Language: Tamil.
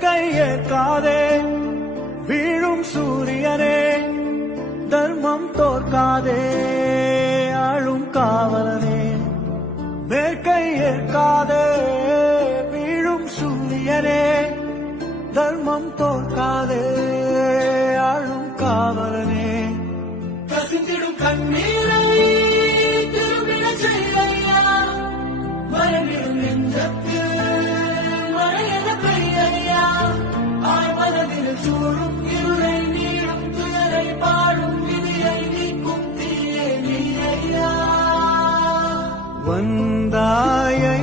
வேட்கை ஏற்காதே வீழும் சூரியனே, தர்மம் தோற்காதே ஆளும் காவலனே. வேட்கை ஏற்காதே வீழும் சூரியனே, தர்மம் தோற்காதே ஆளும் காவலனே. கசிந்திடும் கண்ணீரை திரும்பிட செய்யா, மரணிடும் நெஞ்சத்து மழையென பெய்யா. ஆழ்மனதில் சூழும் இருளை நீடும் துயரை பாடும் விதியை நீக்கும் தீயே நீயா. வந்தாயை